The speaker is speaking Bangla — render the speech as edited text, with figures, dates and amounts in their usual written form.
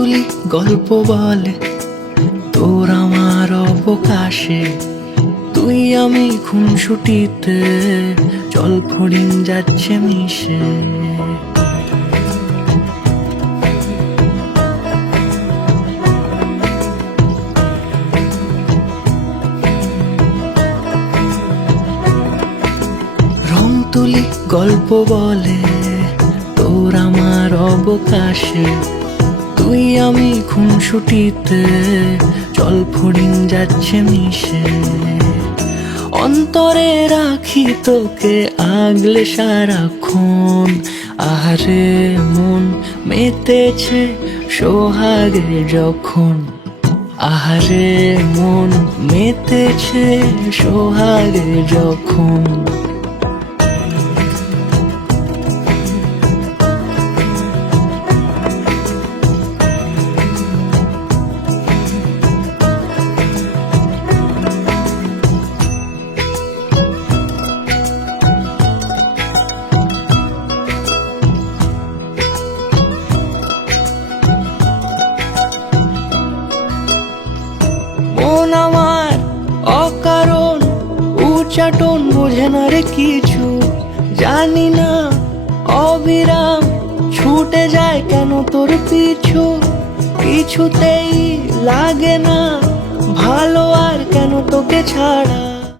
তুলি গল্প বলে তোর আমার অবকাশে, তুই আমি খুনসুটিতে জল ফড়িং যাচ্ছে মিশে। রং তুলি গল্প বলে তোর আমার অবকাশে, তুই আমি খুনসুটিতে জল ফড়িং যাচ্ছে মিশে। অন্তরে রাখি তোকে আগলে সারাক্ষণ, আহারে মন মেতেছে সোহাগে যখন, আহারে মন মেতেছে সোহাগে যখন। মন আমার অকারণ উচ্চাটন বোঝে না রে কিছু, জানি না অবিরাম ছুটে যায় কেন তোর পিছু। কিছুতেই লাগে না ভালো আর কেন তোকে ছাড়া,